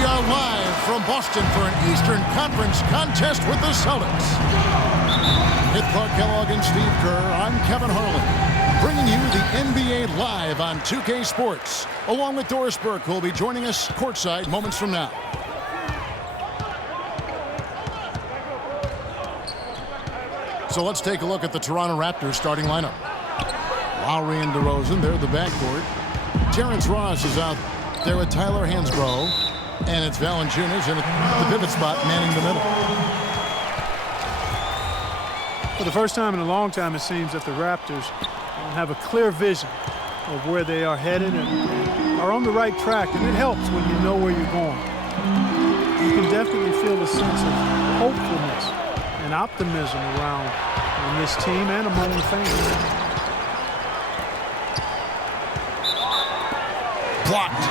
We are live from Boston for an Eastern Conference contest with the Celtics. With Clark Kellogg and Steve Kerr, I'm Kevin Harlan, bringing you the NBA live on 2K Sports, along with Doris Burke, who will be joining us courtside moments from now. So let's take a look at the Toronto Raptors starting lineup. Lowry and DeRozan, they're the backcourt. Terrence Ross is out there with Tyler Hansbrough, and it's Valanciunas in the pivot spot, manning the middle. For the first time in a long time, it seems that the Raptors have a clear vision of where they are headed and are on the right track, and it helps when you know where you're going. You can definitely feel a sense of hopefulness and optimism around this team and among the fans. Blocked.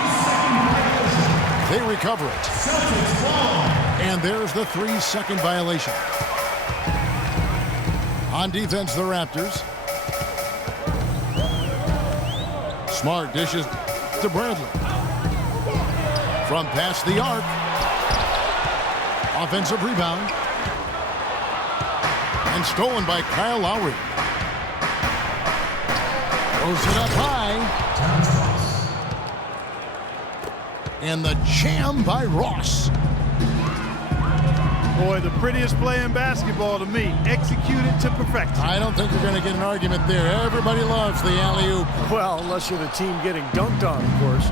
They recover it. And there's the 3-second violation. On defense, the Raptors. Smart dishes to Bradley. From past the arc. Offensive rebound. And stolen by Kyle Lowry. Throws it up high. And the jam by Ross. Boy, the prettiest play in basketball to me. Executed to perfection. I don't think we're going to get an argument there. Everybody loves the alley-oop. Well, unless you're the team getting dunked on, of course.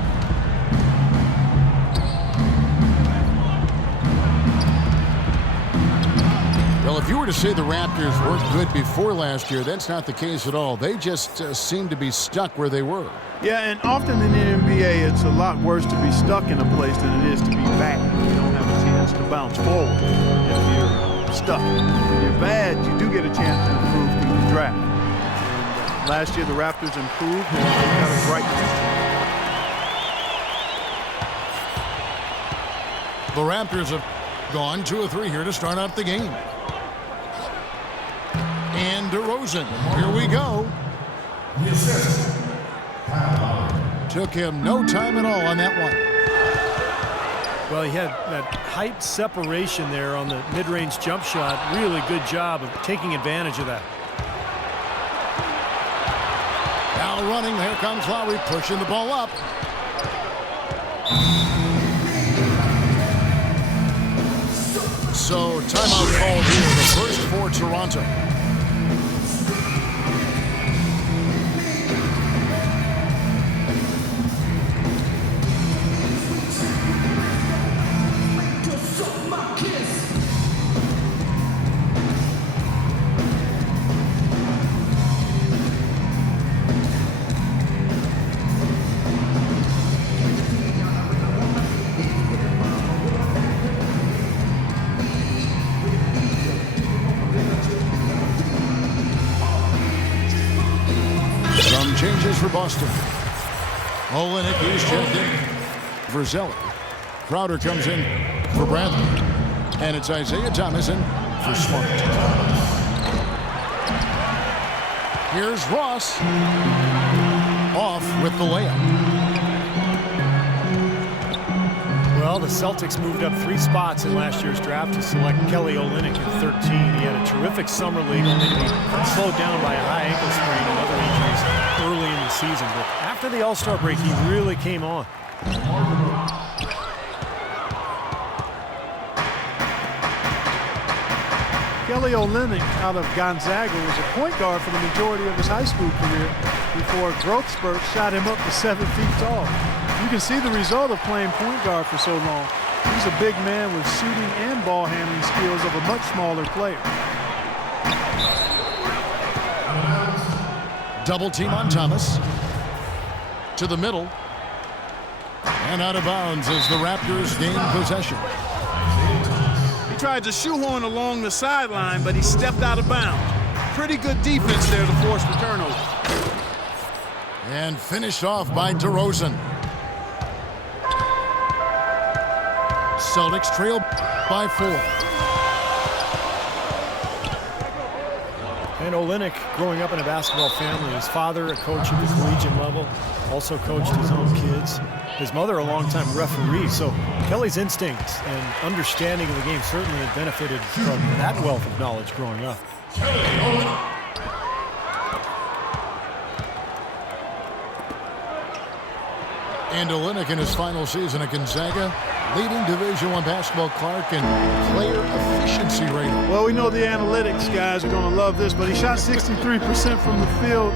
Well, if you were to say the Raptors weren't good before last year, that's not the case at all. They just seem to be stuck where they were. Yeah, and often in the NBA, it's a lot worse to be stuck in a place than it is to be bad. You don't have a chance to bounce forward if you're stuck. When you're bad, you do get a chance to improve through the draft. And, last year, the Raptors improved and they got a bright future. The Raptors have gone 2 of 3 here to start out the game. And DeRozan, here we go. Took him no time at all on that one. Well, he had that height separation there on the mid-range jump shot. Really good job of taking advantage of that. Now running, here comes Lowry, pushing the ball up. So timeout called here, the first for Toronto. Changes for Boston. Olenek is checked in for Zeller. Crowder comes in for Bradley. And it's Isaiah Thomas in for Smart. Here's Ross. Off with the layup. Well, the Celtics moved up 3 spots in last year's draft to select Kelly Olynyk at 13. He had a terrific summer league, only to be slowed down by a high ankle sprain and other injuries early in the season. But after the All-Star break, he really came on. Kelly Olynyk out of Gonzaga was a point guard for the majority of his high school career before a growth spurt shot him up to 7 feet tall. You can see the result of playing point guard for so long. He's a big man with shooting and ball handling skills of a much smaller player. Double team on Thomas. To the middle. And out of bounds as the Raptors gain possession. He tried to shoehorn along the sideline, but he stepped out of bounds. Pretty good defense there to force the turnover. And finished off by DeRozan. Celtics trail by 4. And Olynyk, growing up in a basketball family, his father a coach at the collegiate level, also coached his own kids. His mother, a longtime referee. So Kelly's instincts and understanding of the game certainly have benefited from that wealth of knowledge growing up. And Olynyk in his final season at Gonzaga, leading Division I basketball Clark in player efficiency rating. Well, we know the analytics guys are going to love this, but he shot 63% from the field,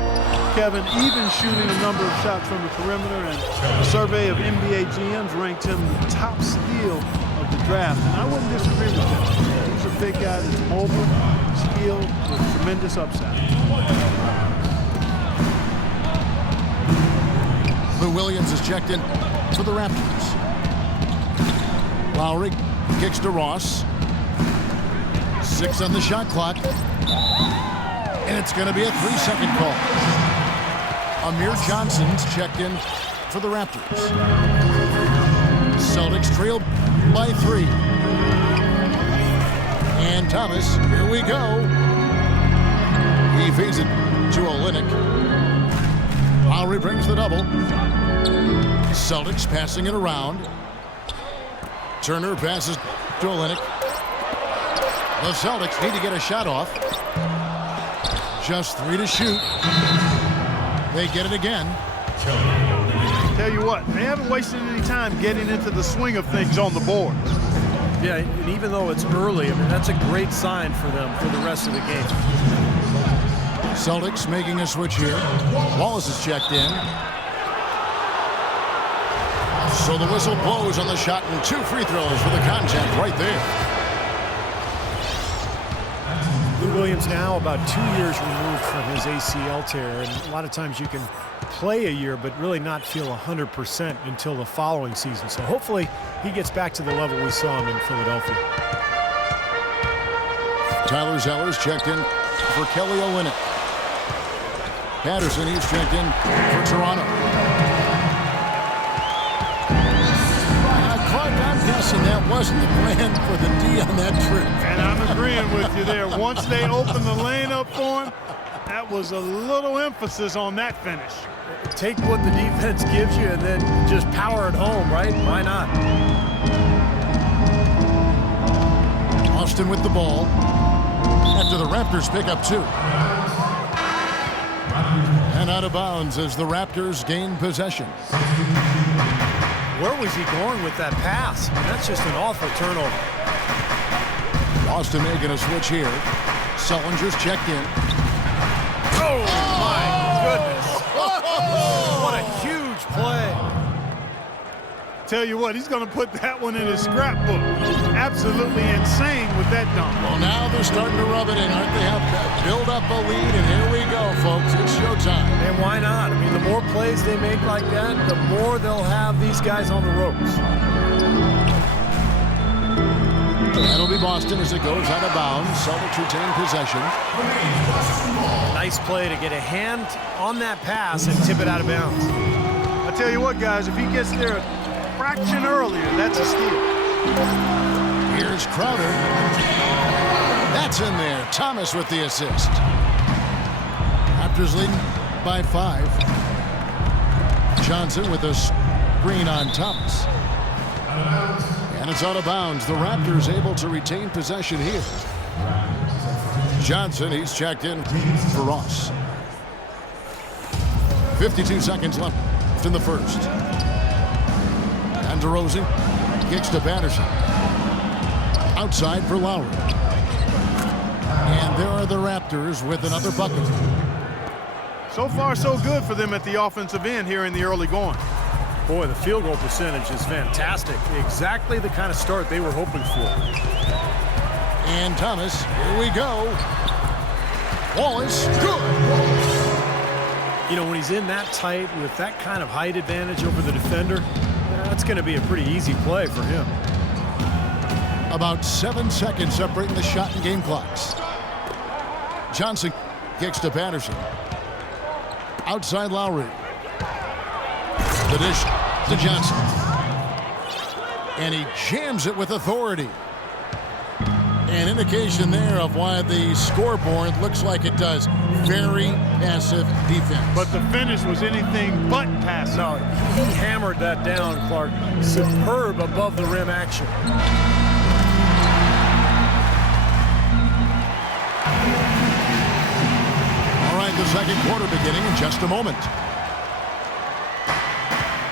Kevin, even shooting a number of shots from the perimeter. And a survey of NBA GMs ranked him the top steal of the draft. And I wouldn't disagree with that. He's a big guy that's mobile, skilled, with tremendous upside. Lou Williams is checked in for the Raptors. Lowry kicks to Ross. 6 on the shot clock. And it's going to be a 3-second call. Amir Johnson's checked in for the Raptors. Celtics trail by 3. And Thomas, here we go. He feeds it to Olynyk. Lowry brings the double. Celtics passing it around. Turner passes to Olynyk. The Celtics need to get a shot off. Just 3 to shoot. They get it again. Tell you what, they haven't wasted any time getting into the swing of things on the board. Yeah, and even though it's early, I mean, that's a great sign for them for the rest of the game. Celtics making a switch here. Wallace is checked in. So the whistle blows on the shot and 2 free throws for the contact right there. Lou Williams now about 2 years removed from his ACL tear, and a lot of times you can play a year but really not feel 100% until the following season. So hopefully he gets back to the level we saw him in Philadelphia. Tyler Zeller's checked in for Kelly Olynyk. Patterson, he's checked in for Toronto. Clark, I'm guessing that wasn't the plan for the D on that trip. And I'm agreeing with you there. Once they opened the lane up for him, that was a little emphasis on that finish. Take what the defense gives you and then just power it home, right? Why not? Austin with the ball after the Raptors pick up 2. And out of bounds as the Raptors gain possession. Where was he going with that pass? I mean, that's just an awful turnover. Austin making a switch here. Sullinger's checked in. Oh, my goodness. What a huge play. Tell you what, he's going to put that one in his scrapbook. Absolutely insane with that dunk. Well, now they're starting to rub it in, aren't they? Have build up a lead, and here we go, folks. It's showtime. And why not? I mean, the more plays they make like that, the more they'll have these guys on the ropes. That'll be Boston as it goes out of bounds. Celtics retain possession. Nice play to get a hand on that pass and tip it out of bounds. I tell you what, guys, if he gets there a fraction earlier, that's a steal. Here's Crowder. That's in there. Thomas with the assist. Raptors leading by 5. Johnson with a screen on Thomas. And it's out of bounds. The Raptors able to retain possession here. Johnson, he's checked in for Ross. 52 seconds left in the first. And DeRozan kicks to Patterson. Outside for Lowry. And there are the Raptors with another bucket. So far, so good for them at the offensive end here in the early going. Boy, the field goal percentage is fantastic. Exactly the kind of start they were hoping for. And Thomas, here we go. Wallace, good. You know, when he's in that tight with that kind of height advantage over the defender, that's going to be a pretty easy play for him. About 7 seconds separating the shot and game clocks. Johnson kicks to Patterson. Outside Lowry. The dish to Johnson. And he jams it with authority. An indication there of why the scoreboard looks like it does. Very passive defense. But the finish was anything but passive. No, he hammered that down, Clark. Superb above the rim action. All right, the second quarter beginning in just a moment.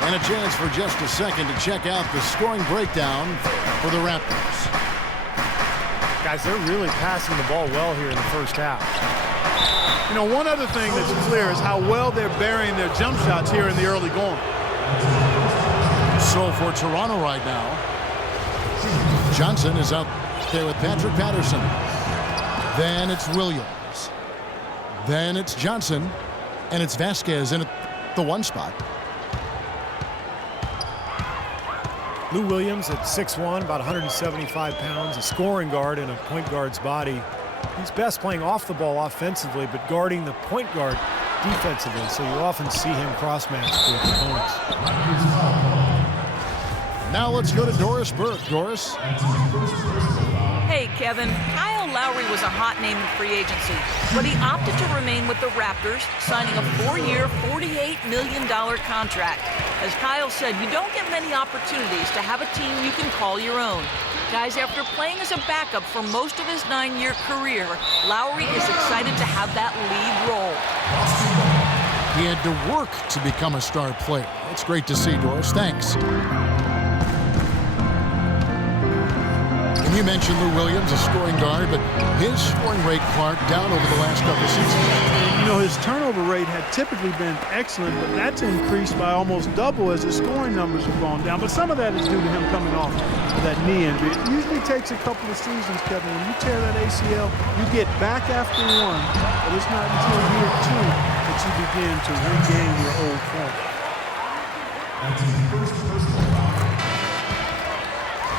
And a chance for just a second to check out the scoring breakdown for the Raptors. Guys, they're really passing the ball well here in the first half. You know, one other thing that's clear is how well they're burying their jump shots here in the early going. So for Toronto right now, Johnson is out there with Patrick Patterson. Then it's Williams. Then it's Johnson. And it's Vasquez in at the one spot. Lou Williams at 6'1", about 175 pounds, a scoring guard in a point guard's body. He's best playing off the ball offensively, but guarding the point guard defensively, so you often see him cross-matched with opponents. Now let's go to Doris Burke. Doris? Hey, Kevin. Kyle Lowry was a hot name in free agency, but he opted to remain with the Raptors, signing a 4-year, $48 million contract. As Kyle said, you don't get many opportunities to have a team you can call your own. Guys, after playing as a backup for most of his 9-year career, Lowry is excited to have that lead role. He had to work to become a star player. That's great to see, Doris. Thanks. And you mentioned Lou Williams, a scoring guard, but his scoring rate, Clark, down over the last couple of seasons. You know, his turnover rate had typically been excellent, but that's increased by almost double as his scoring numbers have gone down. But some of that is due to him coming off of that knee injury. It usually takes a couple of seasons, Kevin. When you tear that ACL, you get back after one, but it's not until year 2 that you begin to regain your old form.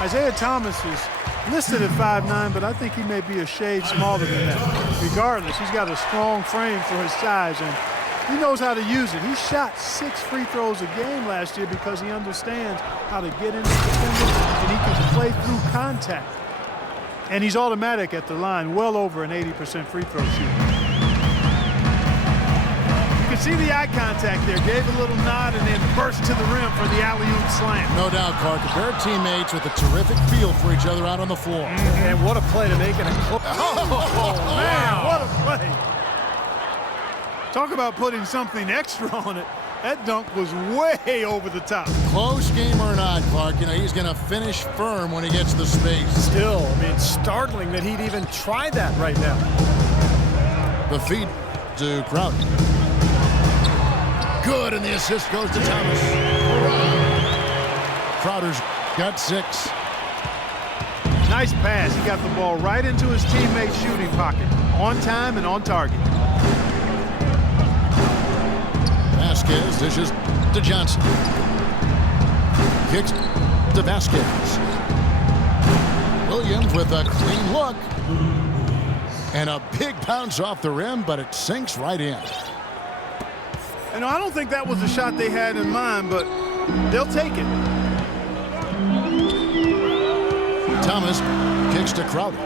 Isaiah Thomas is listed at 5'9", but I think he may be a shade smaller than that. Regardless, he's got a strong frame for his size, and he knows how to use it. He shot 6 free throws a game last year because he understands how to get into defenders, and he can play through contact. And he's automatic at the line, well over an 80% free throw shooter. You can see the eye contact there. Gave a little nod and then burst to the rim for the alley-oop slam. No doubt, Clark. A pair of teammates with a terrific feel for each other out on the floor. And what a play to make it a close. Oh, man, what a play. Talk about putting something extra on it. That dunk was way over the top. Close game or not, Clark, you know, he's going to finish firm when he gets the space. Still, I mean, it's startling that he'd even try that right now. The feed to Crowder. Good, and the assist goes to Thomas. Crowder's got 6. Nice pass. He got the ball right into his teammate's shooting pocket. On time and on target. Vasquez dishes to Johnson. Kicks to Vasquez. Williams with a clean look. And a big bounce off the rim, but it sinks right in. You know, I don't think that was the shot they had in mind, but they'll take it. Thomas kicks to Crowder.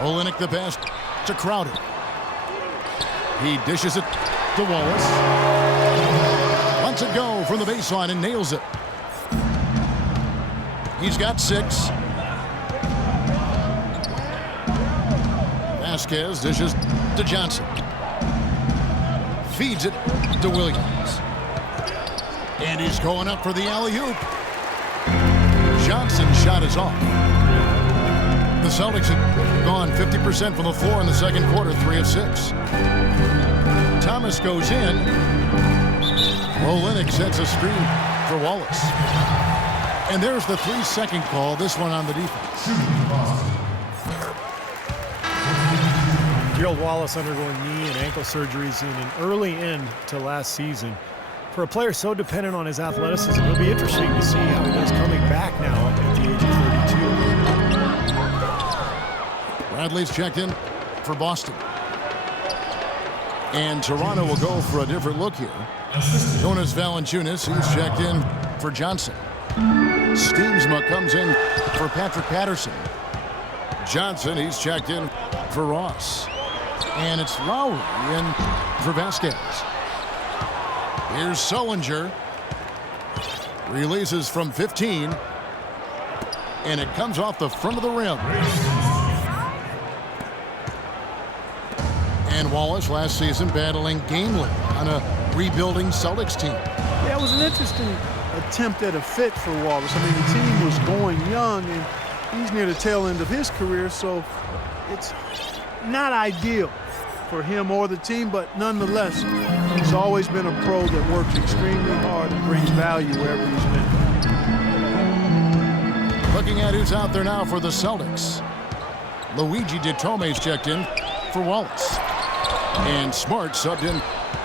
Olenek the pass to Crowder. He dishes it to Wallace. Lets it go from the baseline and nails it. He's got 6. Vasquez dishes to Johnson. Feeds it to Williams. And he's going up for the alley-oop. Johnson's shot is off. The Celtics have gone 50% from the floor in the second quarter, 3 of 6. Thomas goes in. Olenek sets a screen for Wallace. And there's the 3-second call, this one on the defense. Gerald Wallace undergoing knee and ankle surgeries in an early end to last season. For a player so dependent on his athleticism, it'll be interesting to see how he does coming back now at the age of 32. Bradley's checked in for Boston. And Toronto will go for a different look here. Jonas Valanciunas, he's checked in for Johnson. Steamsma comes in for Patrick Patterson. Johnson, he's checked in for Ross. And it's Lowry in for Vasquez. Here's Sullinger. Releases from 15. And it comes off the front of the rim. And Wallace last season battling Gainley on a rebuilding Celtics team. Yeah, it was an interesting attempt at a fit for Wallace. I mean, the team was going young, and he's near the tail end of his career, so it's not ideal for him or the team, but nonetheless, he's always been a pro that works extremely hard and brings value wherever he's been. Looking at who's out there now for the Celtics. Luigi Ditome's checked in for Wallace. And Smart subbed in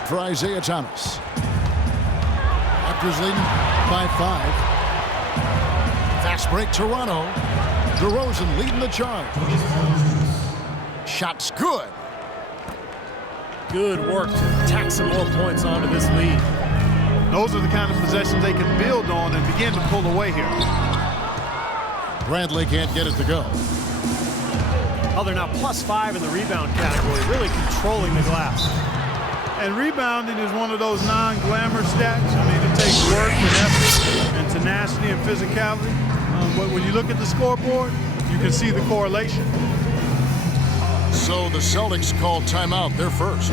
for Isaiah Thomas. Raptors leading by 5. Fast break Toronto. DeRozan leading the charge. Shot's good. Good work to tack some more points onto this lead. Those are the kind of possessions they can build on and begin to pull away here. Bradley can't get it to go. Oh, they're now +5 in the rebound category, really controlling the glass. And rebounding is one of those non-glamour stats. I mean, it takes work and effort and tenacity and physicality. But when you look at the scoreboard, you can see the correlation. So the Celtics called timeout. They're first.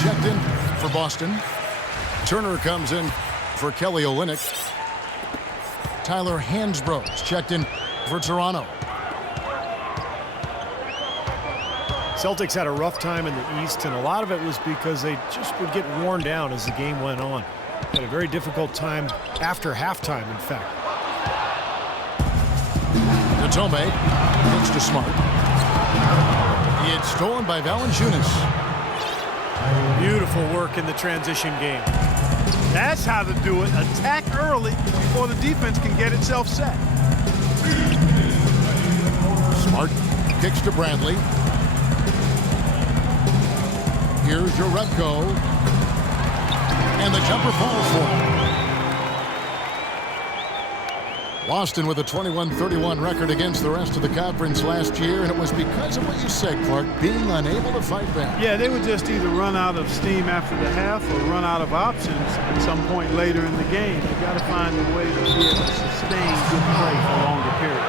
Checked in for Boston. Turner comes in for Kelly Olynyk. Tyler Hansbrough's checked in for Toronto. Celtics had a rough time in the East, and a lot of it was because they just would get worn down as the game went on. Had a very difficult time after halftime, in fact. Datome looks to Smart. It's stolen by Valanciunas. Beautiful work in the transition game. That's how to do it. Attack early before the defense can get itself set. Smart kicks to Bradley. Here's Jerebko. And the jumper falls for him. Boston with a 21-31 record against the rest of the conference last year, and it was because of what you said, Clark, being unable to fight back. Yeah, they would just either run out of steam after the half or run out of options at some point later in the game. You got to find a way to be able to sustain good play for a longer period.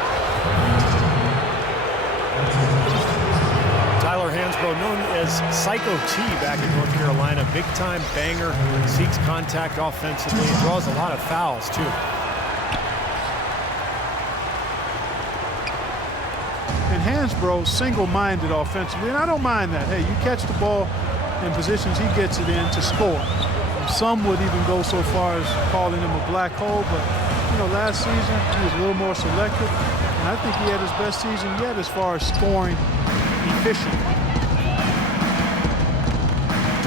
Tyler Hansbrough, known as Psycho T back in North Carolina, big-time banger, seeks contact offensively, draws a lot of fouls, too. Hansbrough single-minded offensively, and I don't mind that. Hey, you catch the ball in positions he gets it in to score. Some would even go so far as calling him a black hole, but you know, last season he was a little more selective, and I think he had his best season yet as far as scoring efficient.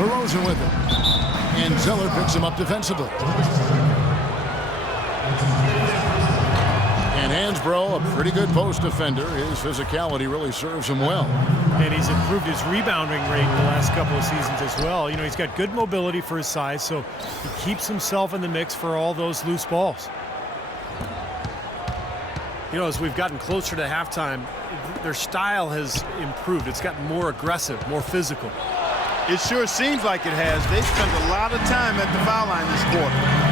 DeRozan with him, and Zeller picks him up defensively. And Hansbrough, a pretty good post defender. His physicality really serves him well. And he's improved his rebounding rate in the last couple of seasons as well. You know, he's got good mobility for his size, so he keeps himself in the mix for all those loose balls. You know, as we've gotten closer to halftime, their style has improved. It's gotten more aggressive, more physical. It sure seems like it has. They spent a lot of time at the foul line this quarter.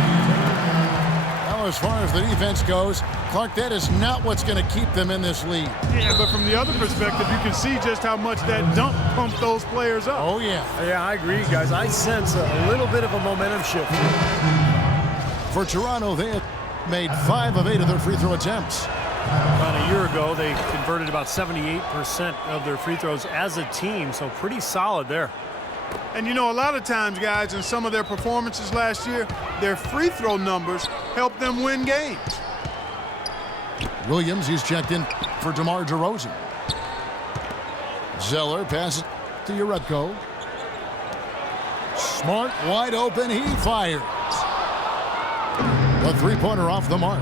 As far as the defense goes, Clark, that is not what's going to keep them in this league. Yeah, but from the other perspective, you can see just how much that dunk pumped those players up. Oh, yeah. Yeah, I agree, guys. I sense a little bit of a momentum shift. For Toronto, they had made 5 of 8 of their free throw attempts. About a year ago, they converted about 78% of their free throws as a team, so pretty solid there. And, you know, a lot of times, guys, in some of their performances last year, their free throw numbers helped them win games. Williams, he's checked in for DeMar DeRozan. Zeller passes to Uredko. Smart, wide open, he fires. The three-pointer off the mark.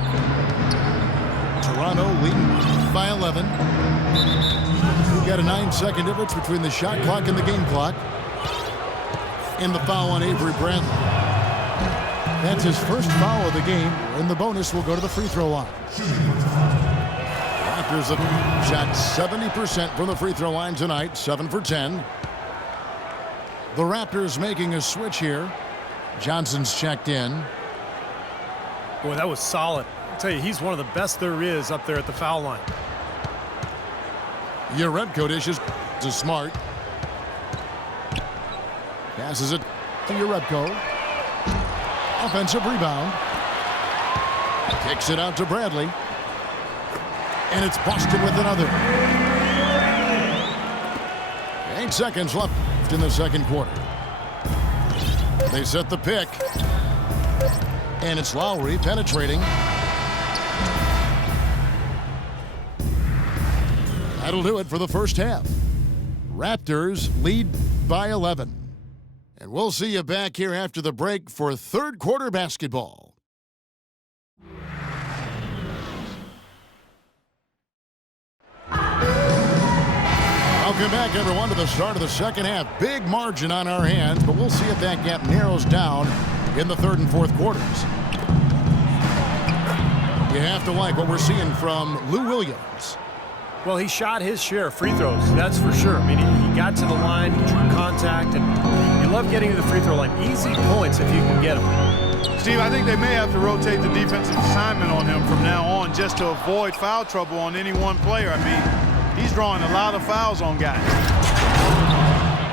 Toronto leading by 11. We've got a 9-second difference between the shot clock and the game clock. In the foul on Avery Bradley. That's his first foul of the game, and the bonus will go to the free throw line. Raptors have shot 70% from the free throw line tonight, 7 for 10. The Raptors making a switch here. Johnson's checked in. Boy, that was solid. I'll tell you, he's one of the best there is up there at the foul line. Uredko dishes to Smart. Passes it to Uredko. Offensive rebound. Kicks it out to Bradley. And it's Boston with another. 8 seconds left in the second quarter. They set the pick. And it's Lowry penetrating. That'll do it for the first half. Raptors lead by 11. And we'll see you back here after the break for third quarter basketball. Welcome back, everyone, to the start of the second half. Big margin on our hands, but we'll see if that gap narrows down in the third and fourth quarters. You have to like what we're seeing from Lou Williams. Well, he shot his share of free throws, that's for sure. I mean, he got to the line, drew contact, and you love getting to the free throw line. Easy points if you can get them. Steve, I think they may have to rotate the defensive assignment on him from now on just to avoid foul trouble on any one player. I mean, he's drawing a lot of fouls on guys.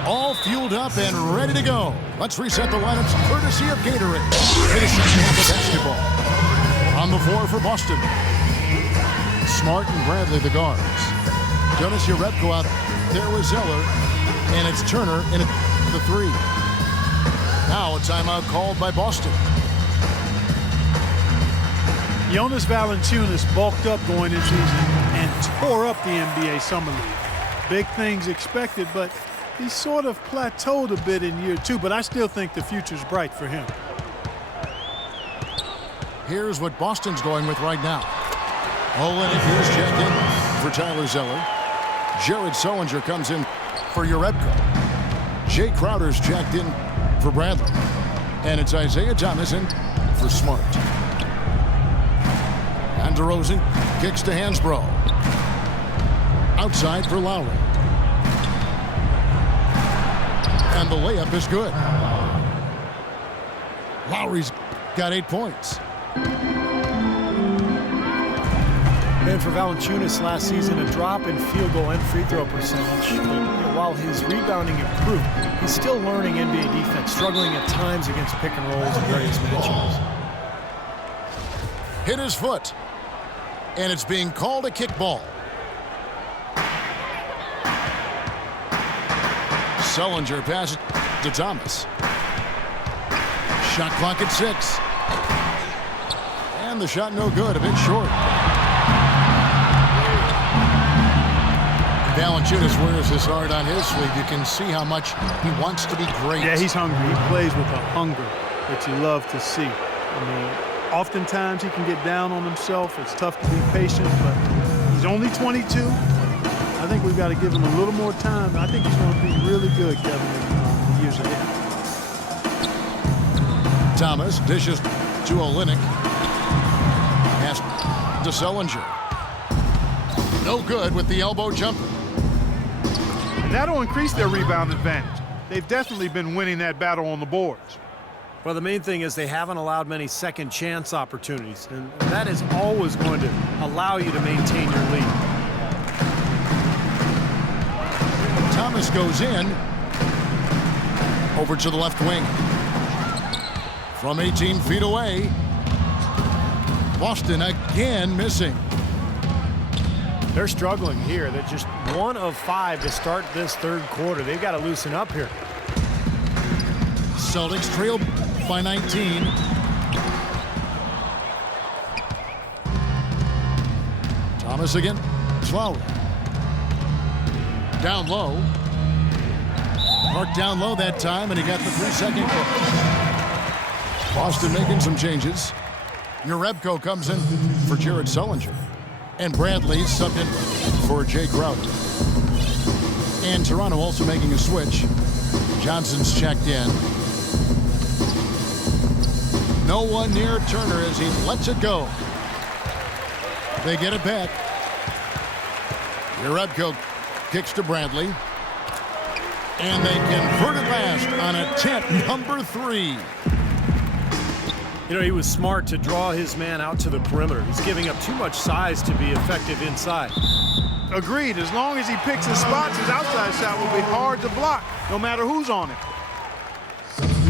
All fueled up and ready to go. Let's reset the lineups courtesy of Gatorade. It is second half of basketball. On the floor for Boston. Smart and Bradley, the guards. Jonas Uredko out there with Zeller. And it's Turner in the three. Now a timeout called by Boston. Jonas Valanciunas bulked up going into season and tore up the NBA Summer League. Big things expected, but he sort of plateaued a bit in year two, but I still think the future's bright for him. Here's what Boston's going with right now. Olenek is checked in for Tyler Zeller. Jared Sullinger comes in for Uredko. Jay Crowder's checked in for Bradley. And it's Isaiah Thomas in for Smart. And DeRozan kicks to Hansbrough. Outside for Lowry. And the layup is good. Lowry's got 8 points. And for Valanciunas last season, a drop in field goal and free throw percentage. But, while his rebounding improved, he's still learning NBA defense, struggling at times against pick and rolls and various matchups. Hit his foot. And it's being called a kickball. Sullinger passes to Thomas. Shot clock at 6. And the shot no good, a bit short. Valanciunas wears his heart on his sleeve. You can see how much he wants to be great. Yeah, he's hungry. He plays with a hunger that you love to see. I mean, oftentimes he can get down on himself. It's tough to be patient, but he's only 22. I think we've got to give him a little more time. I think he's going to be really good, Kevin, in the years ahead. Thomas dishes to Olenek. Pass to Sullinger. No good with the elbow jumper. And that'll increase their rebound advantage. They've definitely been winning that battle on the boards. Well, the main thing is they haven't allowed many second chance opportunities, and that is always going to allow you to maintain your lead. Thomas goes in. Over to the left wing. From 18 feet away. Boston again missing. They're struggling here. They're just 1 of 5 to start this third quarter. They've got to loosen up here. Celtics trail by 19. Thomas again. Lowry. Down low. Marked down low that time, and he got the 3-second call. Boston making some changes. Jerebko comes in for Jared Sullinger. And Bradley subbed in for Jay Crowder. And Toronto also making a switch. Johnson's checked in. No one near Turner as he lets it go. They get it back. Jerebko kicks to Bradley. And they convert it last on attempt number 3. You know, he was smart to draw his man out to the perimeter. He's giving up too much size to be effective inside. Agreed. As long as he picks his spots, his outside shot will be hard to block, no matter who's on it.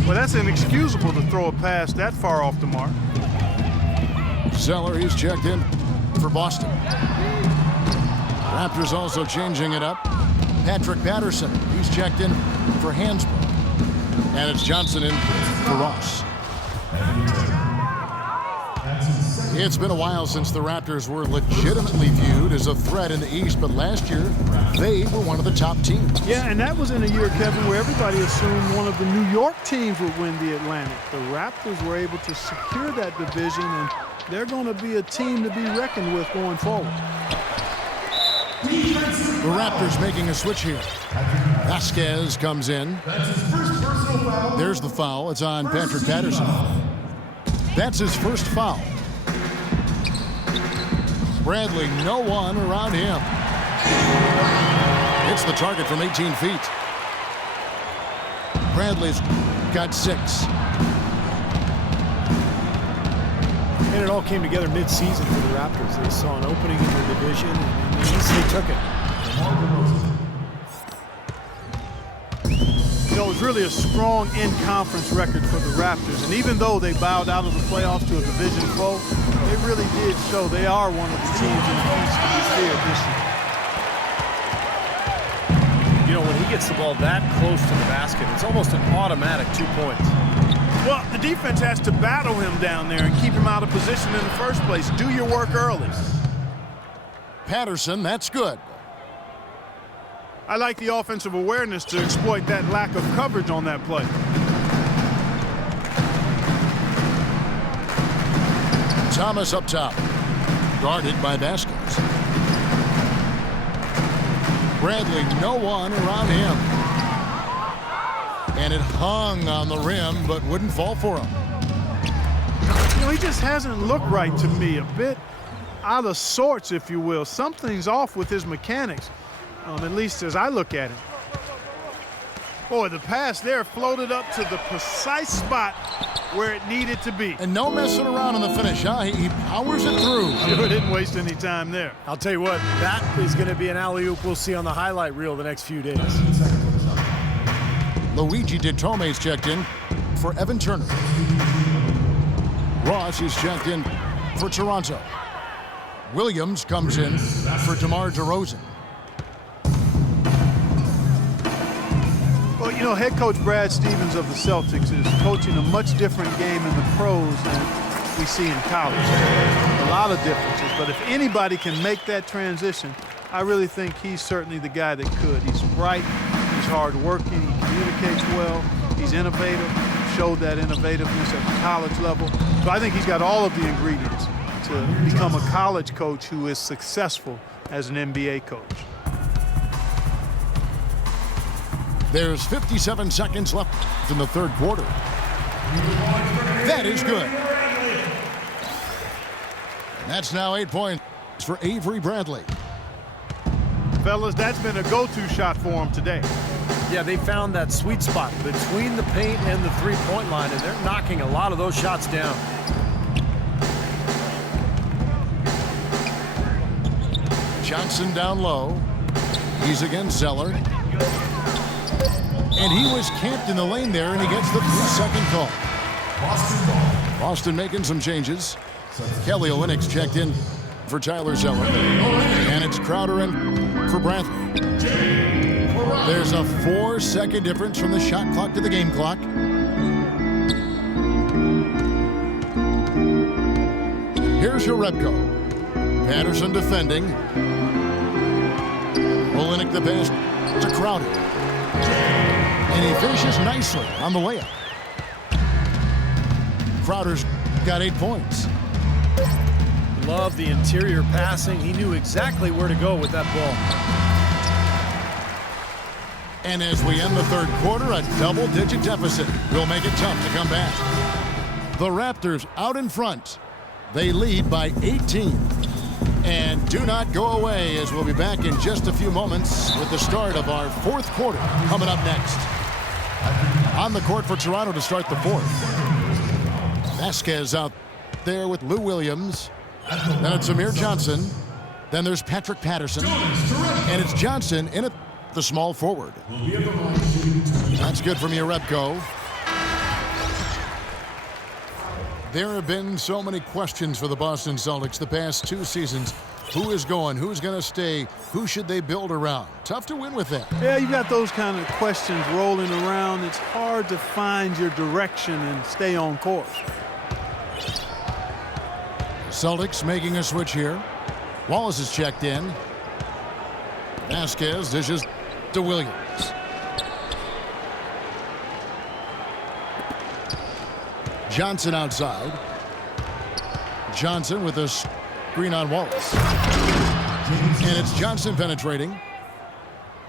Well, that's inexcusable to throw a pass that far off the mark. Zeller, he's checked in for Boston. Raptors also changing it up. Patrick Patterson, he's checked in for Hansbrough. And it's Johnson in for Ross. It's been a while since the Raptors were legitimately viewed as a threat in the East, but last year they were one of the top teams. Yeah, and that was in a year, Kevin, where everybody assumed one of the New York teams would win the Atlantic. The Raptors were able to secure that division, and they're going to be a team to be reckoned with going forward. The Raptors making a switch here. Vasquez comes in. There's the foul. It's on Patrick Patterson. That's his first foul. Bradley, no one around him. Hits the target from 18 feet. Bradley's got 6. And it all came together mid-season for the Raptors. They saw an opening in the division, and in the East they took it. You know, it was really a strong in-conference record for the Raptors, and even though they bowed out of the playoffs to a division foe, they really did show they are one of the teams in the East to be feared this year. You know, when he gets the ball that close to the basket, it's almost an automatic 2 points. Well, the defense has to battle him down there and keep him out of position in the first place. Do your work early. Patterson, that's good. I like the offensive awareness to exploit that lack of coverage on that play. Thomas up top. Guarded by Vasquez. Bradley, no one around him. And it hung on the rim, but wouldn't fall for him. You know, he just hasn't looked right to me. A bit out of sorts, if you will. Something's off with his mechanics, at least as I look at him. Boy, the pass there floated up to the precise spot where it needed to be. And no messing around in the finish, huh? He powers it through. Sure didn't waste any time there. I'll tell you what, that is going to be an alley-oop we'll see on the highlight reel the next few days. Luigi Ditome's checked in for Evan Turner. Ross is checked in for Toronto. Williams comes in for DeMar DeRozan. Well, you know, head coach Brad Stevens of the Celtics is coaching a much different game in the pros than we see in college. A lot of differences, but if anybody can make that transition, I really think he's certainly the guy that could. He's bright, he's hard-working, he communicates well, he's innovative, showed that innovativeness at the college level. So I think he's got all of the ingredients to become a college coach who is successful as an NBA coach. There's 57 seconds left in the third quarter. That is good. And that's now 8 points for Avery Bradley. Fellas, that's been a go-to shot for him today. Yeah, they found that sweet spot between the paint and the three-point line, and they're knocking a lot of those shots down. Johnson down low. He's against Zeller. And he was camped in the lane there, and he gets the 3-second call. Boston making some changes. Kelly Olynyk's checked in for Tyler Zeller. And it's Crowder in for Bradley. There's a 4-second difference from the shot clock to the game clock. Here's Jerebko. Patterson defending. Olynyk the pass to Crowder. And he finishes nicely on the layup. Crowder's got 8 points. Love the interior passing. He knew exactly where to go with that ball. And as we end the third quarter, a double-digit deficit will make it tough to come back. The Raptors out in front. They lead by 18. And do not go away, as we'll be back in just a few moments with the start of our fourth quarter coming up next. On the court for Toronto to start the fourth. Vasquez out there with Lou Williams. Then it's Amir Johnson. Then there's Patrick Patterson. And it's Johnson in at the small forward. That's good from Jerebko. There have been so many questions for the Boston Celtics the past 2 seasons. Who is going? Who's going to stay? Who should they build around? Tough to win with that. Yeah, you got those kind of questions rolling around. It's hard to find your direction and stay on course. Celtics making a switch here. Wallace is checked in. Vasquez dishes to Williams. Johnson outside. Johnson with a screen on Wallace. And it's Johnson penetrating.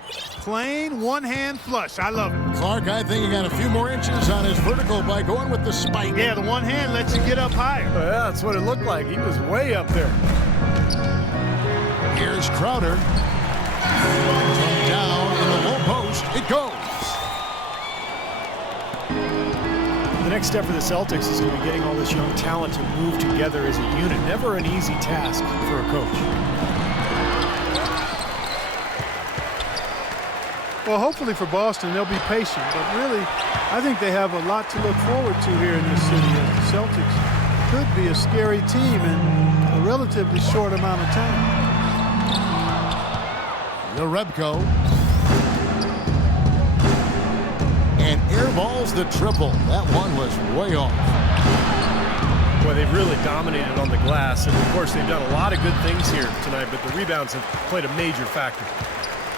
Plain one-hand flush. I love it. Clark, I think he got a few more inches on his vertical by going with the spike. Yeah, the one hand lets you get up higher. Oh, yeah, that's what it looked like. He was way up there. Here's Crowder. From down in the low post, it goes. The next step for the Celtics is going to be getting all this young talent to move together as a unit. Never an easy task for a coach. Well, hopefully for Boston, they'll be patient. But really, I think they have a lot to look forward to here in this city. As the Celtics could be a scary team in a relatively short amount of time. Jerebko. And airballs the triple. That one was way off. Boy, they've really dominated on the glass. And, of course, they've done a lot of good things here tonight, but the rebounds have played a major factor.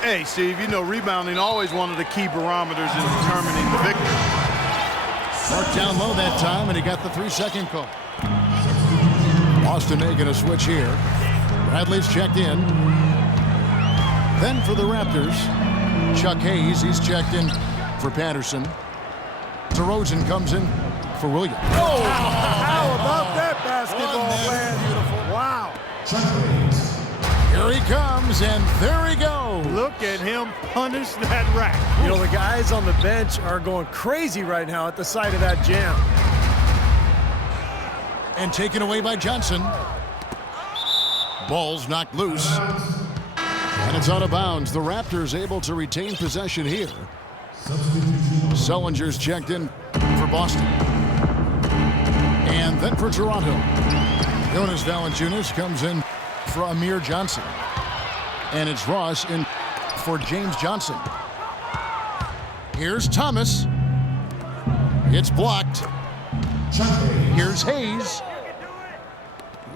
Hey, Steve, you know rebounding always one of the key barometers in determining the victory. Marked down low that time, and he got the 3-second call. Boston making a switch here. Bradley's checked in. Then for the Raptors, Chuck Hayes, he's checked in for Patterson. DeRozan comes in for Williams. Oh, how about that basketball, man? Wow. Here he comes, and there he goes. Look at him punish that rack. You know, the guys on the bench are going crazy right now at the sight of that jam. And taken away by Johnson. Ball's knocked loose. And it's out of bounds. The Raptors able to retain possession here. Sullinger's checked in for Boston. And then for Toronto. Jonas Valanciunas comes in for Amir Johnson. And it's Ross in for James Johnson. Here's Thomas. It's blocked. Here's Hayes.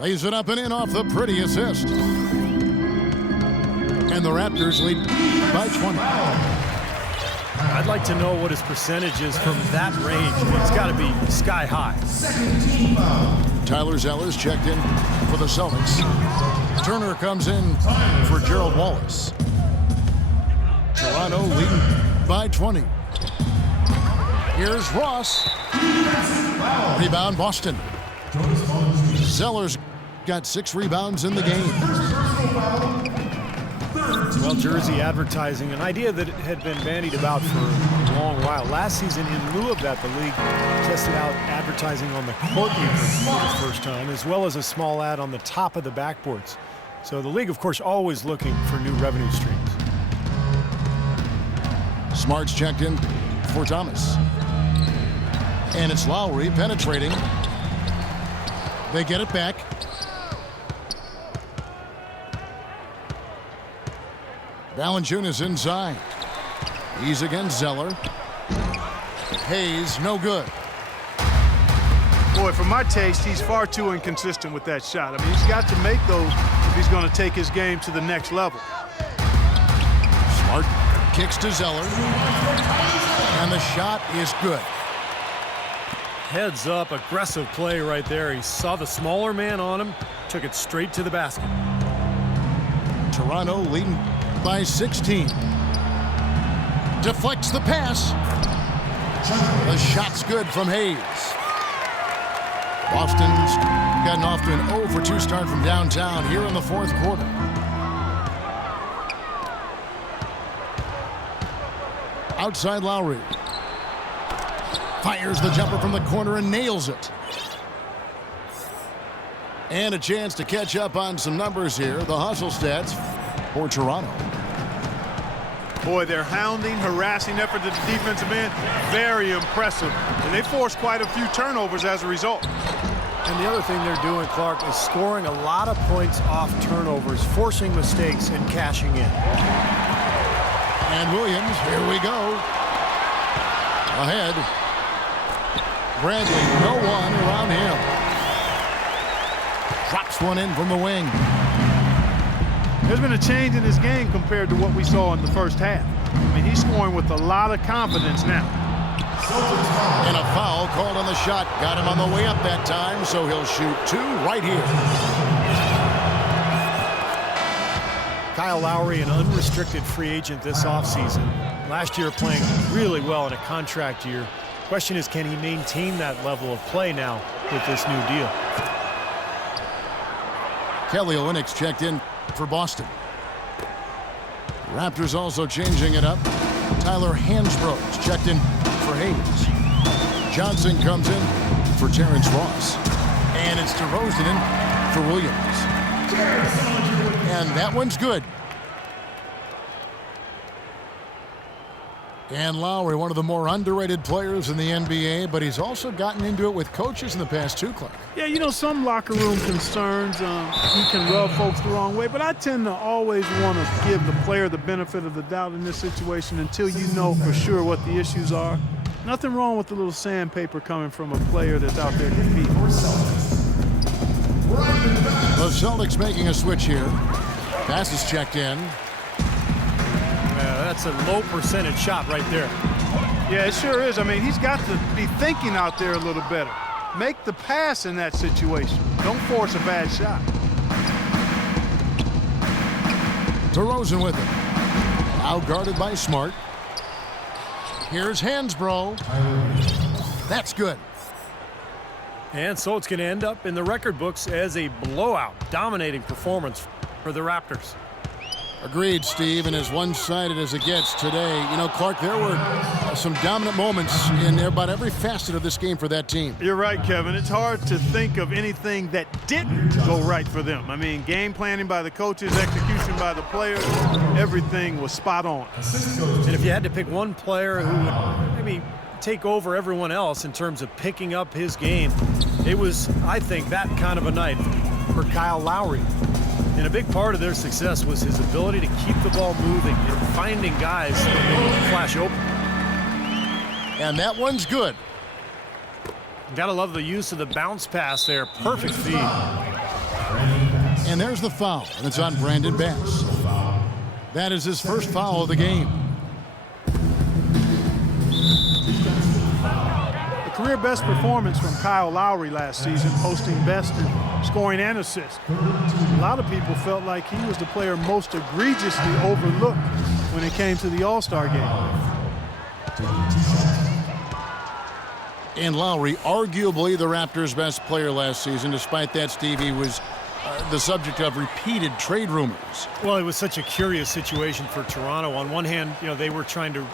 Lays it up and in off the pretty assist. And the Raptors lead by 20. I'd like to know what his percentage is from that range. It's got to be sky high. Tyler Zeller's checked in for the Celtics. Turner comes in for Gerald Wallace. Toronto leading by 20. Here's Ross. Rebound Boston. Zeller's got 6 rebounds in the game. Well, jersey advertising, an idea that had been bandied about for a long while. Last season, in lieu of that, the league tested out advertising on the court apron for the first time, as well as a small ad on the top of the backboards. So the league, of course, always looking for new revenue streams. Smart's checked in for Thomas. And it's Lowry penetrating. They get it back. Valanciunas inside. He's against Zeller. Hayes, no good. Boy, for my taste, he's far too inconsistent with that shot. I mean, he's got to make those if he's going to take his game to the next level. Smart kicks to Zeller. And the shot is good. Heads up, aggressive play right there. He saw the smaller man on him, took it straight to the basket. Toronto leading by 16. Deflects the pass. The shot's good from Hayes. Boston's gotten off to an 0 for 2 start from downtown here in the fourth quarter. Outside Lowry. Fires the jumper from the corner and nails it. And a chance to catch up on some numbers here. The hustle stats for Toronto. Boy, their hounding, harassing effort to the defensive end, very impressive. And they forced quite a few turnovers as a result. And the other thing they're doing, Clark, is scoring a lot of points off turnovers, forcing mistakes and cashing in. And Williams, here we go. Ahead. Bradley, no one around him. Drops one in from the wing. There's been a change in his game compared to what we saw in the first half. I mean, he's scoring with a lot of confidence now. And a foul called on the shot. Got him on the way up that time, so he'll shoot 2 right here. Kyle Lowry, an unrestricted free agent this offseason. Last year playing really well in a contract year. Question is, can he maintain that level of play now with this new deal? Kelly Olynyk's checked in for Boston. Raptors also changing it up. Tyler Hansbrough's checked in for Hayes. Johnson comes in for Terrence Ross. And it's DeRozan in for Williams. And that one's good. And Lowry, one of the more underrated players in the NBA, but he's also gotten into it with coaches in the past too, Clark. Yeah, you know, some locker room concerns, he can rub folks the wrong way, but I tend to always want to give the player the benefit of the doubt in this situation until you know for sure what the issues are. Nothing wrong with a little sandpaper coming from a player that's out there competing. The Celtics making a switch here. Pass is checked in. That's a low percentage shot right there. Yeah, it sure is. I mean, he's got to be thinking out there a little better. Make the pass in that situation. Don't force a bad shot. DeRozan with it. Out guarded by Smart. Here's Hansbrough. That's good. And so it's going to end up in the record books as a blowout, dominating performance for the Raptors. Agreed, Steve, and as one-sided as it gets today. You know, Clark, there were some dominant moments in about every facet of this game for that team. You're right, Kevin. It's hard to think of anything that didn't go right for them. I mean, game planning by the coaches, execution by the players, everything was spot on. And if you had to pick one player who would maybe take over everyone else in terms of picking up his game, it was, I think, that kind of a night for Kyle Lowry. And a big part of their success was his ability to keep the ball moving and finding guys that they flash open. And that one's good. Gotta love the use of the bounce pass there. Perfect feed. And there's the foul, and it's on Brandon Bass. That is his first foul of the game. Career best performance from Kyle Lowry last season, posting best in scoring and assists. A lot of people felt like he was the player most egregiously overlooked when it came to the All-Star game. And Lowry, arguably the Raptors' best player last season. Despite that, Steve, he was the subject of repeated trade rumors. Well, it was such a curious situation for Toronto. On one hand, you know, they were trying to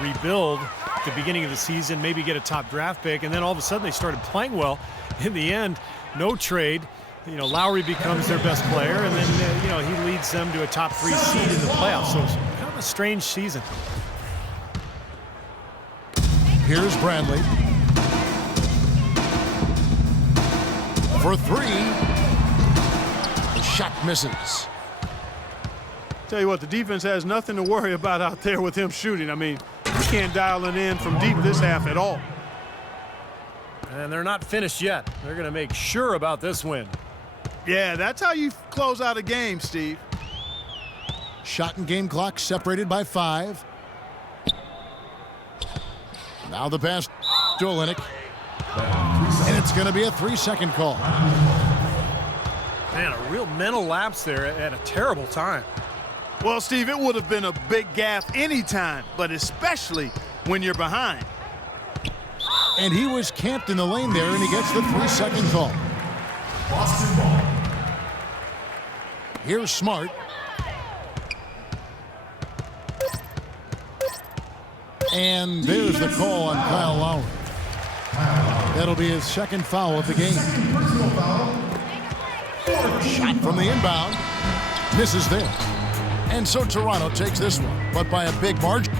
rebuild at the beginning of the season, maybe get a top draft pick, and then all of a sudden they started playing well. In the end, no trade. You know, Lowry becomes their best player, and then, you know, he leads them to a top 3 seed in the playoffs. So it's kind of a strange season. Here's Bradley. For 3. The shot misses. Tell you what, the defense has nothing to worry about out there with him shooting. I mean, you can't dial it in from deep this half at all. And they're not finished yet. They're going to make sure about this win. Yeah, that's how you close out a game, Steve. Shot and game clock separated by 5. Now the pass to Olynyk. And it's going to be a 3-second call. Man, a real mental lapse there at a terrible time. Well, Steve, it would have been a big gaffe anytime, but especially when you're behind. And he was camped in the lane there, and he gets the 3-second call. Here's Smart. And there's the call on Kyle Lowry. That'll be his second foul of the game. Shot from the inbound. Misses there. And so Toronto takes this one, but by a big margin.